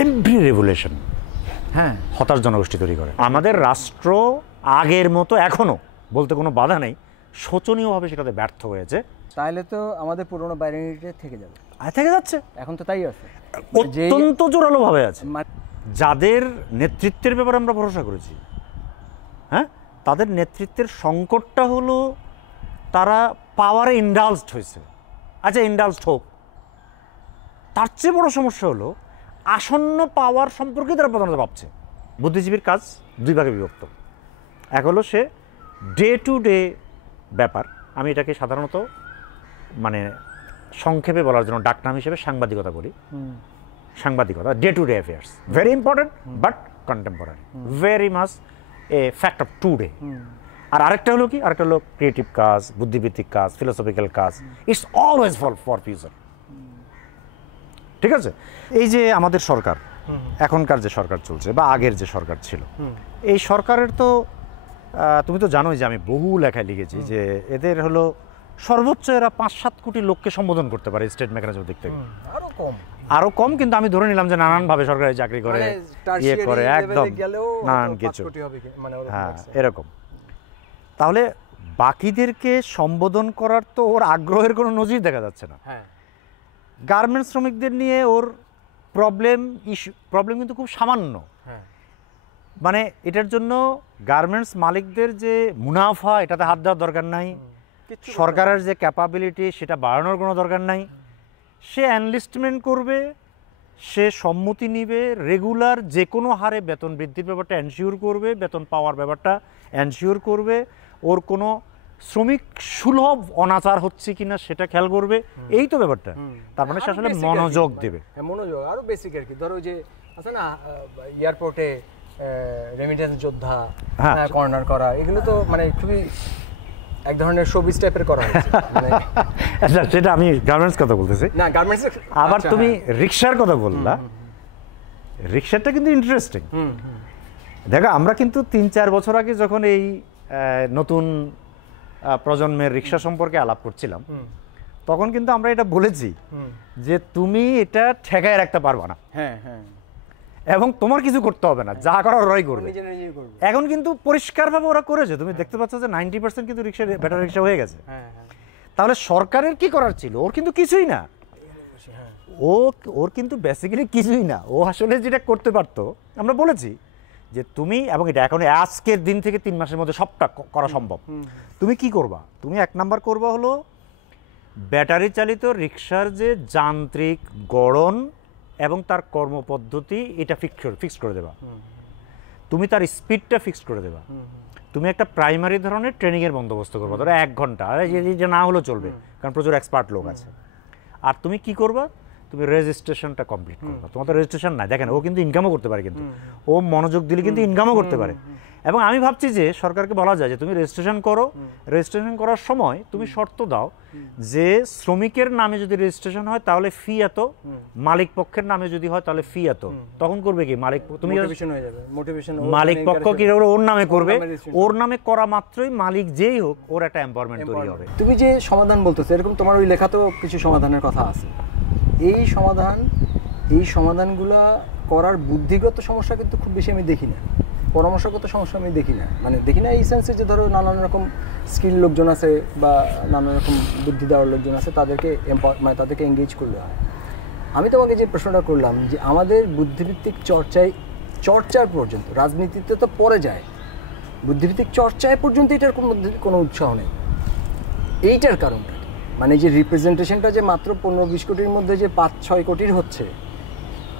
Every revolution হ্যাঁ হতাশ জনগোষ্ঠী তৈরি করে। আমাদের রাষ্ট্র আগের মতো এখনো বলতে কোনো বাধা নেই, শোচনীয়ভাবে সেটাতে ব্যর্থ হয়েছে। তাহলে তো আমাদের পুরনো বাইনারিটা থেকে যাবে, থেকে যাচ্ছে, এখন তো তাই আছে, অত্যন্ত জোরালোভাবে আছে। যাদের নেতৃত্বের ব্যাপারে আমরা ভরসা করেছি, হ্যাঁ, তাদের নেতৃত্বের সংকটটা হলো তারা পাওয়ারে ইন্ডালজড হয়েছে। আচ্ছা, ইন্ডালজড হোক, তার চেয়ে বড় সমস্যা হলো আসন্ন পাওয়ার সম্পর্কে তারা প্রধানত ভাবছে। বুদ্ধিজীবীর কাজ দুই ভাগে বিভক্ত। এক হলো সে ডে টু ডে ব্যাপার, আমি এটাকে সাধারণত মানে সংক্ষেপে বলার জন্য ডাকনাম হিসেবে সাংবাদিকতা বলি। সাংবাদিকতা day to day affairs, very important but contemporary, very much a fact of today. আর আরেকটা হলো কি, আরেকটা হলো ক্রিয়েটিভ কাজ, বুদ্ধিভিত্তিক কাজ, ফিলোসফিক্যাল কাজ। It's always for future. ঠিক আছে? এই যে আমাদের সরকার, এখনকার যে সরকার চলছে বা আগের যে সরকার ছিল, এই সরকারের তো তুমি তো জানোই যে আমি বহু লেখায় লিখেছি যে এদের হলো সর্বোচ্চ এরা ৫-৭ কোটি লোককে সম্বোধন করতে পারে স্টেট মেকানিজম দিক থেকে। আরো কম, কিন্তু আমি ধরে নিলাম যে নানানভাবে সরকারি চাকরি করে, ইয়ে করে, একদম নানান কিছু, হ্যাঁ এরকম। তাহলে বাকিদেরকে সম্বোধন করার তো ওর আগ্রহের কোনো নজির দেখা যাচ্ছে না। গার্মেন্টস শ্রমিকদের নিয়ে ওর প্রবলেম কিন্তু খুব সামান্য। মানে এটার জন্য গার্মেন্টস মালিকদের যে মুনাফা, এটাতে হাত দেওয়ার দরকার নাই। সরকারের যে ক্যাপাবিলিটি, সেটা বাড়ানোর কোনো দরকার নাই। সে এনলিস্টমেন্ট করবে, সে সম্মতি নিবে, রেগুলার যে কোনো হারে বেতন বৃদ্ধির ব্যাপারটা এনশিওর করবে, বেতন পাওয়ার ব্যাপারটা এনশিওর করবে, ওর কোনো শ্রমিক সুলভ অনাচার হচ্ছে কিনা সেটা খেয়াল করবে। এই তো ব্যাপারটা। তার মানে সে আসলে মনোযোগ দেবে। মনোযোগ আরো বেসিক আর কি। ধরো যে আছে না এয়ারপোর্টে রেমিটেন্স যোদ্ধা কর্নার করা, এগুলো তো মানে খুবই এক ধরনের শোবিজ টাইপের করা হচ্ছে। আচ্ছা, সেটা আমি গার্মেন্টস কথা বলতেছি না, গার্মেন্টস। আবার তুমি রিকশার কথা বললা, রিকশাটা কিন্তু ইন্টারেস্টিং। দেখো, আমরা কিন্তু ৩-৪ বছর আগে যখন এই নতুন প্রজন্মের রিকশা সম্পর্কে আলাপ করছিলাম, তখন কিন্তু আমরা এটা বলেছি যে তুমি এটা ঠেকায় রাখতে পারবা না, এবং তোমার কিছু করতে হবে না, যা করার ওরাই করবে। এখন কিন্তু পরিষ্কারভাবে ওরা করেছে, তুমি দেখতে পাচ্ছ যে 90% কিন্তু রিকশা ব্যাটারি রিকশা হয়ে গেছে। তাহলে সরকারের কি করার ছিল? ওর কিন্তু কিছুই না, ওর কিন্তু বেসিক্যালি কিছুই না। ও আসলে যেটা করতে পারতো, আমরা বলেছি যে তুমি, এবং এটা এখন আজকের দিন থেকে 3 মাসের মধ্যে সবটা করা সম্ভব। তুমি কি করবা? তুমি 1 নাম্বার করবা হলো ব্যাটারি চালিত রিকশার যে যান্ত্রিক গড়ন এবং তার কর্মপদ্ধতি, এটা ফিক্সড করে দেবা। তুমি তার স্পিডটা ফিক্সড করে দেবা। তুমি একটা প্রাইমারি ধরনের ট্রেনিংয়ের বন্দোবস্ত করবা, ধরো 1 ঘন্টা, যে না হলেও চলবে, কারণ প্রচুর এক্সপার্ট লোক আছে। আর তুমি কি করবা? তুমি রেজিস্ট্রেশনটা কমপ্লিট করবা। তোমার তো রেজিস্ট্রেশন নাই, দেখেন ও কিন্তু ইনকামও করতে পারে, কিন্তু ও মনোযোগ দিলে কিন্তু ইনকামও করতে পারে। এবং আমি ভাবছি যে সরকারকে বলা যায় যে তুমি রেজিস্ট্রেশন করো, রেজিস্ট্রেশন করার সময় তুমি শর্ত দাও যে শ্রমিকের নামে যদি রেজিস্ট্রেশন হয় তাহলে ফি এত, মালিক পক্ষের নামে যদি হয় তাহলে ফি এত। তখন করবে কি মালিক, তুমি মালিক পক্ষ কি ওর নামে করবে, ওর নামে করা মাত্রই মালিক যেই হোক ওর একটা এমপাওয়ারমেন্ট তৈরি হবে। তুমি যে সমাধান বলতেছো, এরকম তোমার ওই লেখাতেও কিছু সমাধানের কথা আছে। এই সমাধানগুলো করার বুদ্ধিগত সমস্যা কিন্তু খুব বেশি আমি দেখি না, পরামর্শগত সমস্যা আমি দেখি না। মানে দেখি না এই সেন্সে যে ধরো নানান রকম স্কিল লোকজন আছে বা নানান রকম বুদ্ধি দেওয়ার লোকজন আছে, তাদেরকে তাদেরকে এঙ্গেজ করলে হয়। আমি তোমাকে যে প্রশ্নটা করলাম যে আমাদের বুদ্ধিভিত্তিক চর্চার পর্যন্ত, রাজনীতিতে তো পরে যায়, বুদ্ধিভিত্তিক চর্চায় পর্যন্ত এটার কোনো উৎসাহ নেই। এইটার কারণটা মানে যে রিপ্রেজেন্টেশনটা যে মাত্র 15-20 কোটির মধ্যে যে 5-6 কোটির হচ্ছে,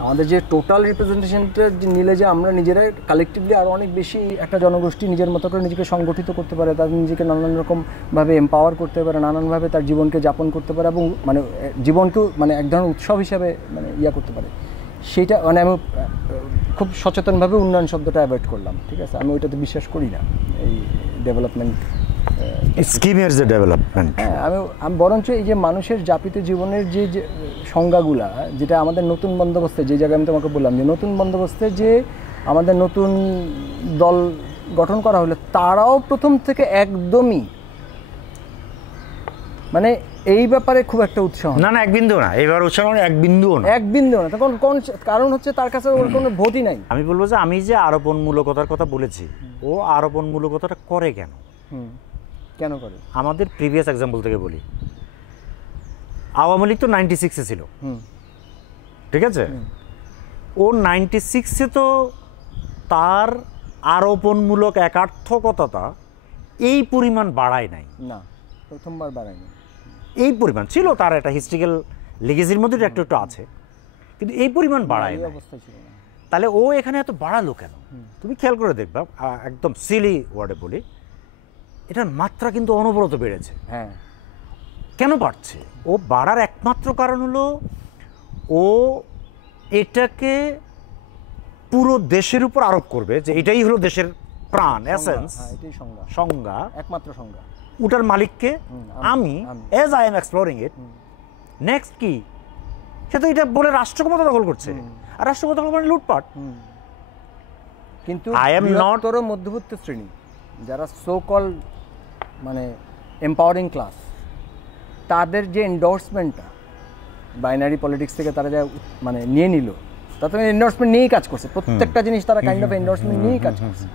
আমাদের যে টোটাল রিপ্রেজেন্টেশনটা নিলে যে আমরা নিজেরা কালেকটিভলি আরও অনেক বেশি একটা জনগোষ্ঠী নিজের মতো করে নিজেকে সংগঠিত করতে পারে, তাদের নিজেকে নানান রকমভাবে এম্পাওয়ার করতে পারে, নানানভাবে তার জীবনকে যাপন করতে পারে, এবং মানে জীবনকেও মানে এক ধরনের উৎসব হিসাবে মানে করতে পারে। সেইটা মানে আমি খুব সচেতনভাবে উন্নয়ন শব্দটা অ্যাভয়েড করলাম। ঠিক আছে, আমি ওইটাতে বিশ্বাস করি না, এই ডেভেলপমেন্ট স্কিমের যে ডেভেলপমেন্ট। হ্যাঁ, আমি বরঞ্চ এই যে মানুষের যাপিত জীবনের যে সংজ্ঞাগুলা, যেটা আমাদের নতুন বন্দোবস্তে, যে জায়গায় আমি তোমাকে বললাম যে নতুন বন্দোবস্তে যে আমাদের নতুন দল গঠন করা হলো, তারাও প্রথম থেকে একদমই মানে এই ব্যাপারে খুব একটা উৎসাহ না না, এক বিন্দু না, এইবার উৎসাহ এক বিন্দুও না, এক বিন্দু না। তখন কোন কারণ হচ্ছে তার কাছে ওর কোনো ভোটই নাই। আমি বলবো যে আমি যে আরোপণমূলকতার কথা বলেছি, ও আরোপণমূলকতাটা করে কেন? কেন করে? আমাদের প্রিভিয়াস এক্সাম্পল থেকে বলি, আওয়ামী লীগ তো 96-এ ছিল, ঠিক আছে? ও 96-এ তো তার আরোপণমূলক একার্থকতাটা এই পরিমাণ বাড়ায় নাই, না প্রথমবার বাড়ায়নি, এই পরিমাণ ছিল তার একটা হিস্ট্রিক্যাল লিগেসির মধ্যে একটু একটু আছে, কিন্তু এই পরিমাণ বাড়ায় না। অবস্থা ছিল না। তাহলে ও এখানে এত বাড়ালো কেন? তুমি খেয়াল করে দেখবা, একদম সিলি ওয়ার্ডে বলি, এটার মাত্রা কিন্তু অনবরত বেড়েছে। হ্যাঁ, কেন বাড়ছে? ও বাড়ার একমাত্র কারণ হলো ও এটাকে পুরো দেশের উপর আরোপ করবে যে এটাই হলো দেশের প্রাণ, এসেন্স, এটাই সংজ্ঞা, সংজ্ঞা, একমাত্র সংজ্ঞা। ওটার মালিককে আমি, age I am exploring it. Next কি? সে তো এটা বলে রাষ্ট্র ক্ষমতা দখল করছে, আর রাষ্ট্র ক্ষমতা দখল মানে লুটপাট। কিন্তু বৃহত্তর মধ্যবিত্ত শ্রেণী যারা সো কল মানে এম্পাওয়ারিং ক্লাস, তাদের যে এন্ডোর্সমেন্টটা বাইনারি পলিটিক্স থেকে তারা যা মানে নিয়ে নিল, তাতে এন্ডোর্সমেন্ট নিয়েই কাজ করছে, প্রত্যেকটা জিনিস তারা কাইন্ড অফ এন্ডোর্সমেন্ট নিয়েই কাজ করছে।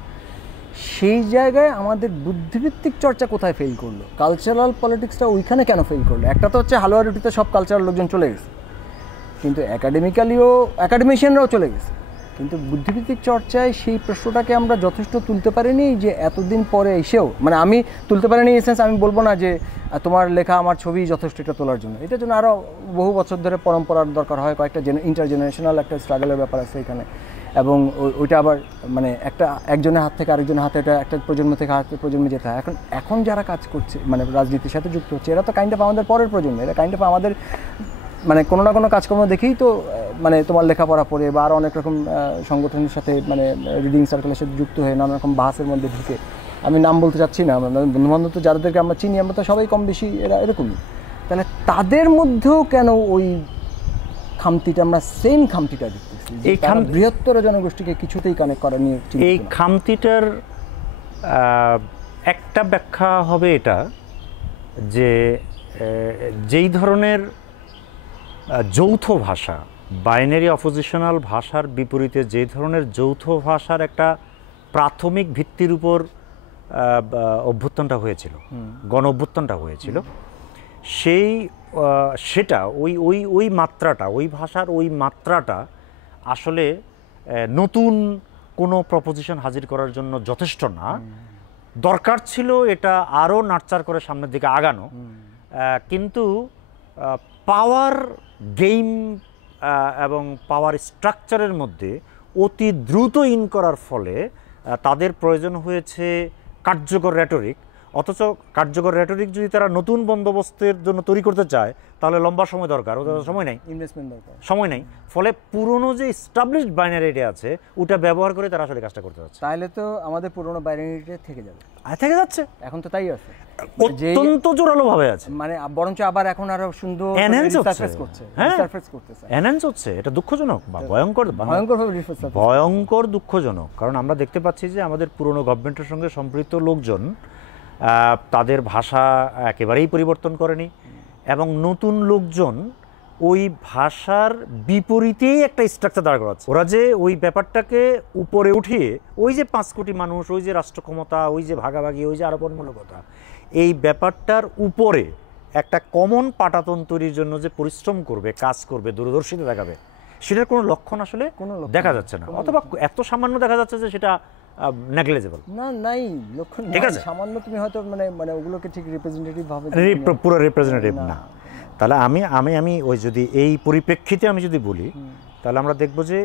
সেই জায়গায় আমাদের বুদ্ধিভিত্তিক চর্চা কোথায় ফেল করলো? কালচারাল পলিটিক্সটা ওইখানে কেন ফেল করলো? একটা তো হচ্ছে হালুয়া রুটিতে সব কালচারাল লোকজন চলে গেছে, কিন্তু একাডেমিক্যালিও একাডেমিশিয়ানরাও চলে গেছে, কিন্তু বুদ্ধিভিত্তিক চর্চায় সেই প্রশ্নটাকে আমরা যথেষ্ট তুলতে পারিনি। যে এতদিন পরে এসেও মানে আমি তুলতে পারিনি, এই সেন্স আমি বলবো না যে তোমার লেখা আমার ছবি যথেষ্ট এটা তোলার জন্য, এটার জন্য আরও বহু বছর ধরে পরম্পরার দরকার হয়, কয়েকটা ইন্টারজেনারেশনাল একটা স্ট্রাগলের ব্যাপার আছে এখানে, এবং ওইটা আবার মানে একজনের হাত থেকে আরেকজনের হাতে, এটা একটা প্রজন্ম থেকে আরেকটা প্রজন্মে যেতে হয়। এখন যারা কাজ করছে মানে রাজনীতির সাথে যুক্ত হচ্ছে, এরা তো কাইন্ড অফ আমাদের পরের প্রজন্ম, এরা কাইন্ড অফ আমাদের মানে কোনো না কোনো কাজকর্ম দেখেই তো মানে তোমার লেখাপড়া পড়ে বা আরও অনেক রকম সংগঠনের সাথে মানে রিডিং সার্কেলের সাথে যুক্ত হয়ে নানা রকম বাহাসের মধ্যে ঢুকে, আমি নাম বলতে চাচ্ছি না, বন্ধুবান্ধব তো যাদেরকে আমরা চিনি আমরা তো সবাই কম বেশি এরা এরকমই। তাহলে তাদের মধ্যেও কেন ওই খামতিটা, আমরা সেম খামতিটা দেখতেছি, এই বৃহত্তর জনগোষ্ঠীকে কিছুতেই কানেক্ট করা নিয়ে? এই খামতিটার একটা ব্যাখ্যা হবে এটা যে যেই ধরনের যৌথ ভাষা, বাইনারি অপোজিশনাল ভাষার বিপরীতে যে ধরনের যৌথ ভাষার একটা প্রাথমিক ভিত্তির উপর অভ্যুত্থানটা হয়েছিল, গণ অভ্যুত্থানটা হয়েছিল, সেটা ওই মাত্রাটা, ওই ভাষার ওই মাত্রাটা আসলে নতুন কোনো প্রপোজিশন হাজির করার জন্য যথেষ্ট না। দরকার ছিল এটা আরও নার্চার করে সামনের দিকে আগানো, কিন্তু পাওয়ার গেম এবং পাওয়ার স্ট্রাকচারের মধ্যে অতি দ্রুত ইন করার ফলে তাদের প্রয়োজন হয়েছে কার্যকর রেটরিক। অথচ কার্যকর রেটরিক যদি তারা নতুন বন্দোবস্তের জন্য তৈরি করতে চায় তাহলে লম্বা সময় দরকার, ওদের সময় নেই, ইনভেস্টমেন্ট দরকার, সময় নেই। ফলে পুরনো যে এস্টাবলিশড বাইনারিটি আছে ওটা ব্যবহার করে তারা আসলে কাজটা করতে যাচ্ছে। তাহলে তো আমাদের পুরনো বাইনারিটি থেকে যাবে, থেকে যাচ্ছে, এখন তো তাই আছে, অত্যন্ত জোরালো ভাবে আছে, মানে বরঞ্চ আবার এখন আরো সুন্দর রিসার্ফেস করছে, এনহ্যান্স হচ্ছে। এটা দুঃখজনক বা ভয়ঙ্কর দুঃখজনক, কারণ আমরা দেখতে পাচ্ছি যে আমাদের পুরনো গভর্নমেন্টের সঙ্গে সম্পৃক্ত লোকজন তাদের ভাষা একেবারেই পরিবর্তন করেনি, এবং নতুন লোকজন ওই ভাষার বিপরীতেই একটা স্ট্রাকচার দাঁড় করাচ্ছে। ওরা যে ওই ব্যাপারটাকে উপরে উঠিয়ে ওই যে 5 কোটি মানুষ, ওই যে রাষ্ট্র ক্ষমতা, ওই যে ভাগাভাগি, ওই যে আরোপণমূলকতা, এই ব্যাপারটার উপরে একটা কমন পাটাতন তৈরির জন্য যে পরিশ্রম করবে, কাজ করবে, দূরদর্শিতা দেখাবে, সেটার কোনো লক্ষণ আসলে দেখা যাচ্ছে না, অথবা এত সামান্য দেখা যাচ্ছে যে সেটা নেগলিজেবল না, নাই লক্ষণ, ঠিক আছে, সামান্য তুমি হয়তো মানে ওগুলোকে ঠিক রিপ্রেজেন্টেটিভ ভাবে পুরো রিপ্রেজেন্টেটিভ না। তাহলে আমি ওই যদি এই পরিপ্রেক্ষিতে আমি যদি বলি, তাহলে আমরা দেখব যে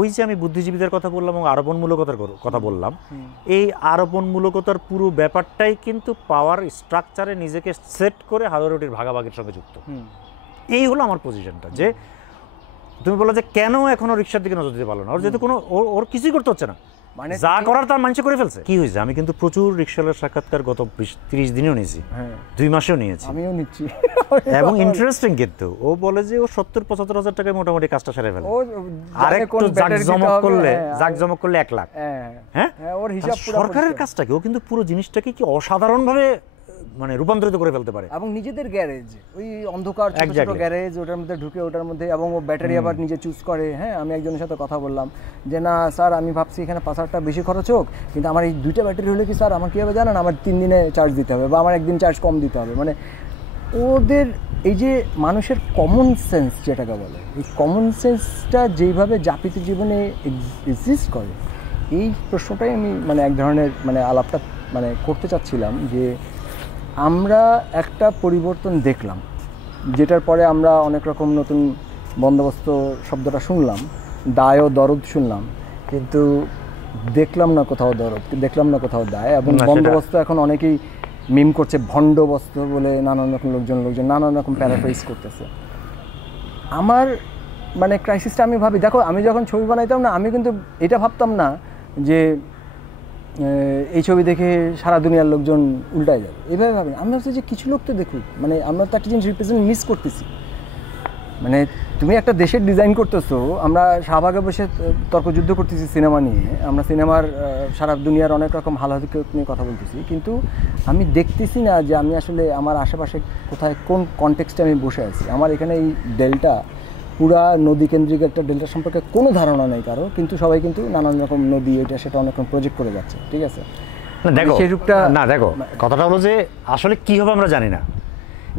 ওই যে আমি বুদ্ধিজীবীদের কথা বললাম এবং আরোপণমূলকতার কথা বললাম, এই আরোপণমূলকতার পুরো ব্যাপারটাই কিন্তু পাওয়ার স্ট্রাকচারে নিজেকে সেট করে হালুয়া রুটির ভাগাভাগির সঙ্গে যুক্ত। এই হলো আমার পজিশনটা, যে তুমি বলো যে কেন এখনো রিক্সার দিকে নজর দিতে পারলো না, ওর যেহেতু কোনো ওর কিছুই করতে হচ্ছে না, মানে যা করার তার মানুষ করে ফেলছে। কি হয়েছে? আমি কিন্তু প্রচুর রিক্সাওয়ালার সাক্ষাৎকার গত 30 দিনেও নিয়েছি, 2 মাসেও নিয়েছি, আমিও নিচ্ছি, এবং ইন্টারেস্টিং কিন্তু ও বলে যে ও 70-75 হাজার টাকায় মোটামুটি কাজটা সেরে ফেলে, আর একটু জাকজমক করলে 1 লাখ। হ্যাঁ, ওর হিসাব পুরো সরকারের কাজটা কি, ও কিন্তু পুরো জিনিসটাকে কি অসাধারণভাবে মানে রূপান্তরিত করে ফেলতে পারে। এবং নিজেদের গ্যারেজ, ওই অন্ধকার ছোট ছোট গ্যারেজ, ওটার মধ্যে ঢুকে ওটার মধ্যে, এবং ও ব্যাটারি আবার নিজে চুজ করে। হ্যাঁ, আমি একজনের সাথে কথা বললাম যে না স্যার, আমি ভাবছি এখানে 5,000 টাকা বেশি খরচ হোক, কিন্তু আমার এই 2টা ব্যাটারি হলে কি স্যার আমার কী হবে জানেন, আমার 3 দিনে চার্জ দিতে হবে বা আমার 1 দিন চার্জ কম দিতে হবে। মানে ওদের এই যে মানুষের কমন সেন্স যেটাকে বলে, এই কমন সেন্সটা যেইভাবে যাপিত জীবনে এক্সিস্ট করে, এই প্রশ্নটাই আমি মানে এক ধরনের মানে আলাপটা মানে করতে চাচ্ছিলাম যে আমরা একটা পরিবর্তন দেখলাম, যেটার পরে আমরা অনেক রকম নতুন বন্দোবস্ত শব্দটা শুনলাম, দায় ও দরদ শুনলাম, কিন্তু দেখলাম না কোথাও দরদ, দেখলাম না কোথাও দায়। এবং বন্দোবস্ত এখন অনেকেই মিম করছে ভণ্ডবস্ত বলে, নানান রকম লোকজন নানান রকম প্যারাফ্রেজ করতেছে। আমার মানে ক্রাইসিসটা আমি ভাবি, দেখো আমি যখন ছবি বানাইতাম না, আমি কিন্তু এটা ভাবতাম না যে এই ছবি দেখে সারা দুনিয়ার লোকজন উল্টায় যাবে, এভাবে ভাবি। আমি ভাবছি যে কিছু লোক তো দেখুক, মানে আমরা তো একটা জিনিস রিপ্রেজেন্ট মিস করতেছি। মানে তুমি একটা দেশের ডিজাইন করতেছো, আমরা শাহবাগে বসে তর্কযুদ্ধ করতেছি সিনেমা নিয়ে, আমরা সিনেমার সারা দুনিয়ার অনেক রকম হালহাদিক নিয়ে কথা বলতেছি, কিন্তু আমি দেখতেছি না যে আমি আসলে আমার আশেপাশে কোথায় কোন কনটেক্সটে আমি বসে আছি। আমার এখানে এই ডেল্টা, পুরা নদী কেন্দ্রিক একটা ডেল্টা সম্পর্কে কোনো ধারণা নেই কারো, কিন্তু সবাই কিন্তু নানান রকম নদী এটা সেটা অনেক রকম প্রজেক্ট করে যাচ্ছে। ঠিক আছে, দেখো সেই রূপটা না, দেখো কথাটা হলো যে আসলে কি হবে আমরা জানি না।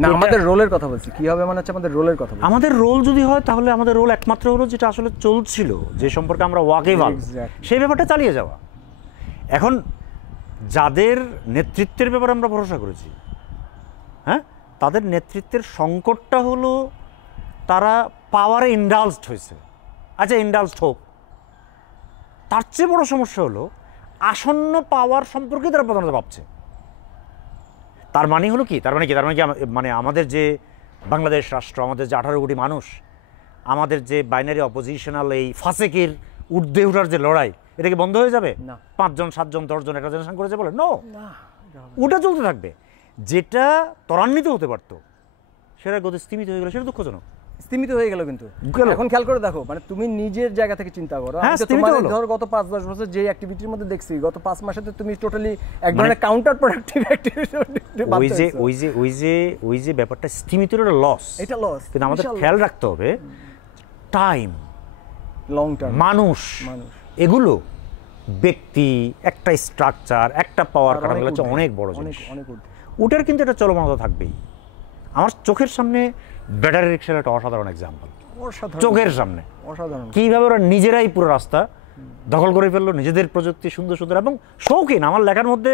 না, আমাদের রোলের কথা বলছি, কি হবে মানে হচ্ছে আমাদের রোলের কথা বলছি। আমাদের রোল যদি হয় তাহলে আমাদের রোল একমাত্র হলো যেটা আসলে চলছিল, যে সম্পর্কে আমরা ওয়াকিবহাল, সেই ব্যাপারটা চালিয়ে যাওয়া। এখন যাদের নেতৃত্বের ব্যাপারে আমরা ভরসা করেছি, হ্যাঁ, তাদের নেতৃত্বের সংকটটা হলো তারা পাওয়ারে ইন্ডালজড হয়েছে। আচ্ছা, ইন্ডালজড হোক, তার চেয়ে বড় সমস্যা হলো আসন্ন পাওয়ার সম্পর্কে তারা প্রধানত ভাবছে। তার মানে হলো কি, তার মানে কি মানে আমাদের যে বাংলাদেশ রাষ্ট্র, আমাদের যে 18 কোটি মানুষ, আমাদের যে বাইনারি অপোজিশনাল এই ফাসেকের ঊর্ধ্বে ওঠার যে লড়াই, এটা কি বন্ধ হয়ে যাবে? 5 জন 7 জন 10 জন একটা জেনারেশন করেছে বলে নো, ওটা চলতে থাকবে। যেটা ত্বরান্বিত হতে পারতো সেটা গতি স্তীমিত হয়ে গেল, সেটা দুঃখজনক। স্তীমিত হয়ে গেল, কিন্তু এখন খেয়াল করে দেখো, মানে তুমি নিজের জায়গা থেকে চিন্তা করো। ধর গত 5-10 বছর যে অ্যাক্টিভিটির মধ্যে দেখছি, গত 5 মাসে তো তুমি টোটালি এক ধরনের কাউন্টার প্রোডাক্টিভ অ্যাক্টিভিটি। ওই যে ব্যাপারটা স্তীমিত, এটা লস, এটা লস। কিন্তু আমাদের খেয়াল রাখতে হবে টাইম, লং টার্ম, মানুষ, এগুলো ব্যক্তি, একটা স্ট্রাকচার, একটা পাওয়ার কাঠামো হচ্ছে অনেক বড় জিনিস। ওটার কিন্তু একটা চলমানতা থাকবেই। আমার চোখের সামনে ব্যাটারি রিক্সার একটা অসাধারণ এক্সাম্পল, চোখের সামনে কিভাবে ওরা নিজেরাই পুরো রাস্তা দখল করে ফেললো, নিজেদের প্রযুক্তি সুন্দর সুন্দর এবং শৌখিন। আমার লেখার মধ্যে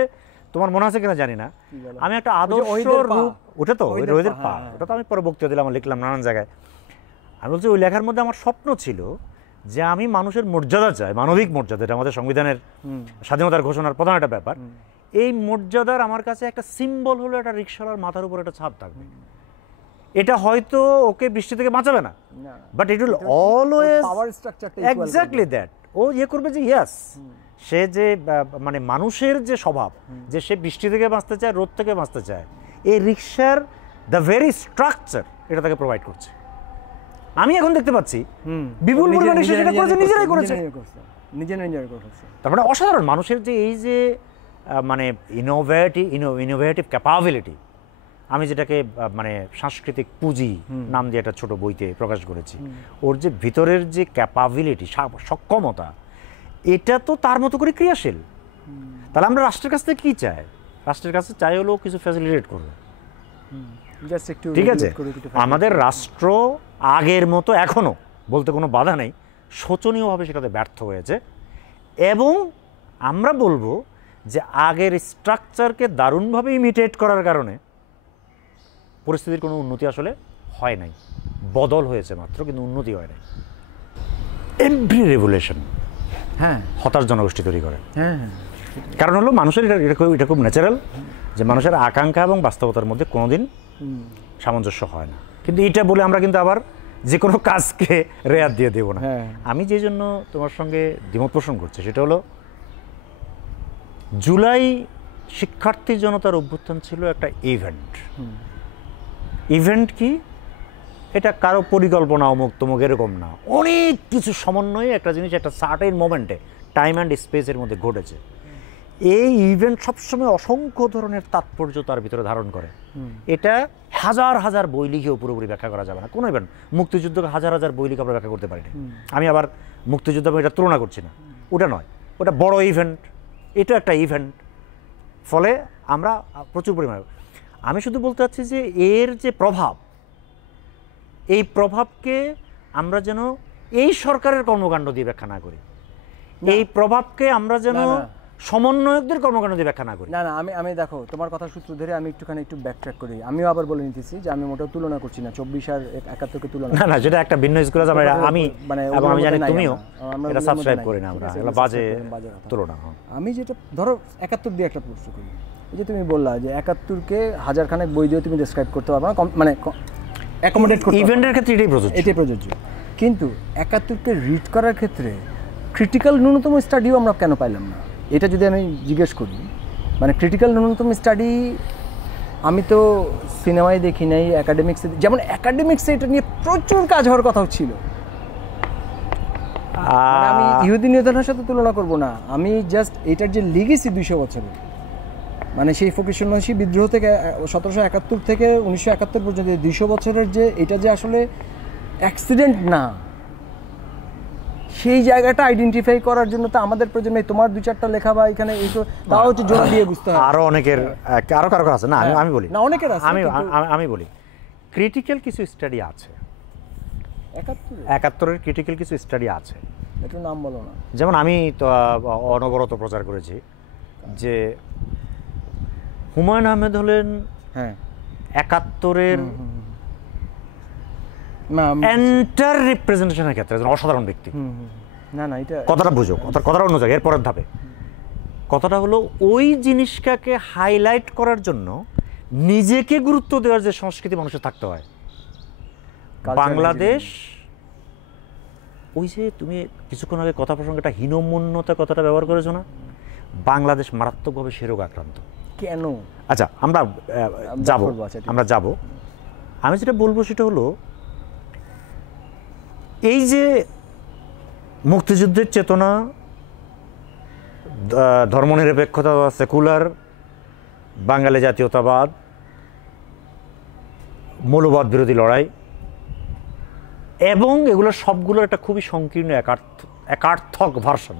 তোমার মনে আছে কিনা জানি না, আমি একটা আদর্শ রূপ, ওটা তো রোহিতের পা, ওটা তো আমি পরে বক্তৃতা দিলাম, লিখলাম নানান জায়গায়। আমি বলছি ওই লেখার মধ্যে আমার স্বপ্ন ছিল যে আমি মানুষের মর্যাদা চাই, মানবিক মর্যাদা, এটা আমাদের সংবিধানের স্বাধীনতার ঘোষণার প্রধান একটা ব্যাপার। এই মর্যাদার আমার কাছে একটা সিম্বল হলো একটা রিক্সাওয়ালার মাথার উপর একটা ছাদ থাকবে। এটা হয়তো ওকে বৃষ্টি থেকে বাঁচাবে না, but it will always exactly that, ও ইয়ে করবে যে ইয়েস, সে যে মানে মানুষের যে স্বভাব, যে সে বৃষ্টি থেকে বাঁচতে চায়, রোদ থেকে বাঁচতে চায়, এই রিক্সার দ্য ভেরি স্ট্রাকচার এটা তাকে প্রোভাইড করছে। আমি এখন দেখতে পাচ্ছি বিপুল পরিমাণে সেটা করেছে, নিজেরাই করেছে, তারপরে অসাধারণ মানুষের যে এই যে মানে ইনোভেটিভ ক্যাপাবিলিটি, আমি যেটাকে মানে সাংস্কৃতিক পুঁজি নাম দিয়ে একটা ছোট বইতে প্রকাশ করেছি, ওর যে ভিতরের যে ক্যাপাবিলিটি, সক্ষমতা, এটা তো তার মতো করে ক্রিয়াশীল। তাহলে আমরা রাষ্ট্রের কাছ থেকে কী চাই? রাষ্ট্রের কাছে চাই হলো কিছু ফ্যাসিলিটেট করবে, ঠিক আছে? আমাদের রাষ্ট্র আগের মতো এখনও বলতে কোনো বাধা নেই, শোচনীয়ভাবে সেটাতে ব্যর্থ হয়েছে। এবং আমরা বলবো যে আগের স্ট্রাকচারকে দারুণভাবে ইমিটেট করার কারণে পরিস্থিতির কোনো উন্নতি আসলে হয় নাই, বদল হয়েছে মাত্র, কিন্তু উন্নতি হয় নাই। এভরি রেভুলেশন হতাশ জনগোষ্ঠী তৈরি করে। কারণ হলো মানুষের এটা খুব ন্যাচারাল যে মানুষের আকাঙ্ক্ষা এবং বাস্তবতার মধ্যে কোনোদিন সামঞ্জস্য হয় না। কিন্তু এটা বলে আমরা কিন্তু আবার যে কোনো কাজকে রেয়াত দিয়ে দেবো না। আমি যে জন্য তোমার সঙ্গে দ্বিমত পোষণ করছি সেটা হলো, জুলাই শিক্ষার্থী জনতার অভ্যুত্থান ছিল একটা ইভেন্ট কি, এটা কারো পরিকল্পনা অমুক তমুক এরকম না, অনেক কিছু সমন্বয়ে একটা জিনিস একটা সার্টেন মোমেন্টে টাইম অ্যান্ড স্পেসের মধ্যে ঘটেছে। এই ইভেন্ট সবসময় অসংখ্য ধরনের তাৎপর্য তার ভিতরে ধারণ করে। এটা হাজার হাজার বই লিখেও পুরোপুরি ব্যাখ্যা করা যাবে না কোনো ইভেন্ট। মুক্তিযুদ্ধকে হাজার হাজার বই লিখে আমরা ব্যাখ্যা করতে পারি না। আমি আবার মুক্তিযুদ্ধ এটা তুলনা করছি না, ওটা নয়, ওটা বড় ইভেন্ট, এটা একটা ইভেন্ট, ফলে আমরা প্রচুর পরিমাণে। আমি শুধু বলতে চাচ্ছি যে এর যে প্রভাব, এই প্রভাবকে আমরা যেন এই সরকারের কর্মকাণ্ড দিয়ে ব্যাখ্যা না করি, এই প্রভাবকে আমরা যেন সমন্বয়কদের কর্মকাণ্ড দিয়ে ব্যাখ্যা না করি। না না, আমি দেখো তোমার কথা সূত্র ধরে আমি একটু ব্যাকট্র্যাক করি। আমিও আবার বলে নিতেছি যে আমি মোটেও তুলনা করছি না 24 আর 71 তুলনা, না না, যেটা একটা ভিন্ন স্কুল আছে। আমি এবং আমি জানি তুমিও এটা সাবস্ক্রাইব করি না, আমরা এগুলো বাজে তুলনা। আমি যেটা ধরো 71 দিয়ে একটা প্রশ্ন করি, এই যে তুমি বললা যে 71কে হাজার খানেক বই দিয়ে তুমি ডেসক্রাইব করতে পারবে না, মানে অ্যাকোমোডেট করতে ইভেন্টের ক্ষেত্রে এটাই প্রযোজ্য। কিন্তু 71কে রিড করার ক্ষেত্রে ক্রিটিক্যাল ন্যূনতম স্টাডিও আমরা কেন পাইলাম না? এটা যদি আমি জিজ্ঞেস করি, মানে ক্রিটিক্যাল ন্যূনতম স্টাডি আমি তো সিনেমায় দেখি নাই, একাডেমিক্সে, যেমন একাডেমিক্সে এটা নিয়ে প্রচুর কাজ হওয়ার কথা ছিল। আমি ইহুদি নিধনের সাথে তুলনা করব না, আমি জাস্ট এটার যে লিগেসি 200 বছরের, মানে সেই ফকির-সন্ন্যাসী বিদ্রোহ থেকে 1771 থেকে 1971 পর্যন্ত 200 বছরের যে এটা যে আসলে অ্যাক্সিডেন্ট না, সেই জায়গাটা আইডেন্টিফাই করার জন্য তো আমাদের প্রয়োজন। তোমার 2-4টা লেখা বা এখানে এই তো তাও হচ্ছে জোর দিয়ে বুঝতে হয়। আরো অনেকের আরো কারো আছে না, আমি বলি না, অনেকের আছে, আমি বলি ক্রিটিক্যাল কিছু স্টাডি আছে, 71-এর ক্রিটিক্যাল কিছু স্টাডি আছে, একটু নাম বলো না। যেমন আমি তো অনবরত প্রচার করেছি যে হুমায়ুন আহমেদ হলেন 71-এর এন্টার রিপ্রেজেন্টেশনের ক্ষেত্রে একজন অসাধারণ ব্যক্তি। না না, এটা কথাটা বুঝো, কথাটা অন্য জায়গায়। এরপরের ধাপে কথাটা হলো ওই জিনিসটাকে হাইলাইট করার জন্য নিজেকে গুরুত্ব দেওয়ার যে সংস্কৃতি মানুষের থাকতে হয়। বাংলাদেশ, ওই যে তুমি কিছুক্ষণ আগে কথা প্রসঙ্গে একটা হীনমন্যতা কথাটা ব্যবহার করেছো না, বাংলাদেশ মারাত্মকভাবে সে রোগ আক্রান্ত। কেন? আচ্ছা, আমরা যাব। আমি যেটা বলবো সেটা হলো এই যে মুক্তিযুদ্ধের চেতনা, ধর্মনিরপেক্ষতা, সেকুলার, বাঙালি জাতীয়তাবাদ, মৌলবাদ বিরোধী লড়াই, এবং এগুলো সবগুলোর একটা খুবই সংকীর্ণ একার্থক ভার্সন